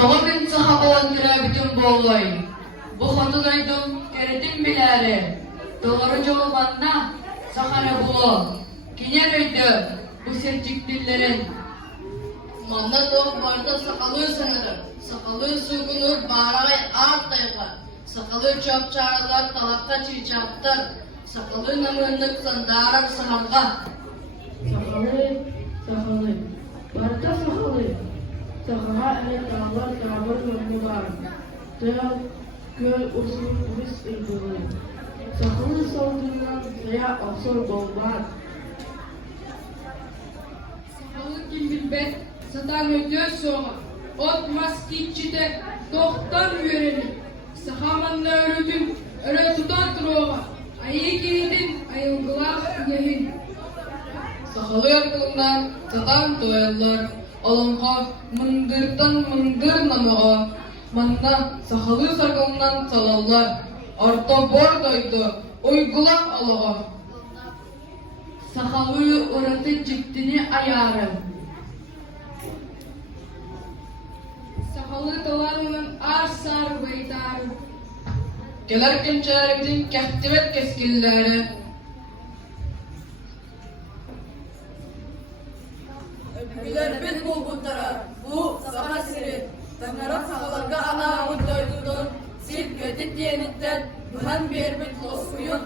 Toğa ben saha olandıra bütün boğulay. Bu hotudaydın keretin bileri. Doğru cevabanda sahara bulu. Kiner öydü bu sercik dillerin. Manda doğ barda sakalı sanadır. Sakalı sugunur bağıray art dayılar. Sakalı çöp çağrılar talakta çiğçaptır. Sakalı namırınlık sandarar saharga. Sakalı, barda sakalı. Sakaha evet dağlar dağlar yolunu var. Dağ, göl, usul, kuris ırgılı. Sakalı savduğundan saya aksor dolmaz. Sakalı kim bilbet, satan ödüyor soğuk. Ot maskitçide, doktan yörelim. Sahamanla örüdün, öre tutar duruğa. Ayı giydin, ayılgılar ügehin. Sakalı yakılından tatan doyallar. Olonga mındırdan mındır namağa. Manda sakalı sargılından salallar. Arta bordaydı, uygulak alağa. Sahalı oratı ciktini ayarı. Sakalı dolanının ar sar beydarı. Gelerken çaretin kehtivet keskilleri. Öpüler bet bulgutlara, bu saha siri. Tanara sakalarga ana doydurdun. Sil götit yenitten, buhan bir bit loskuyun.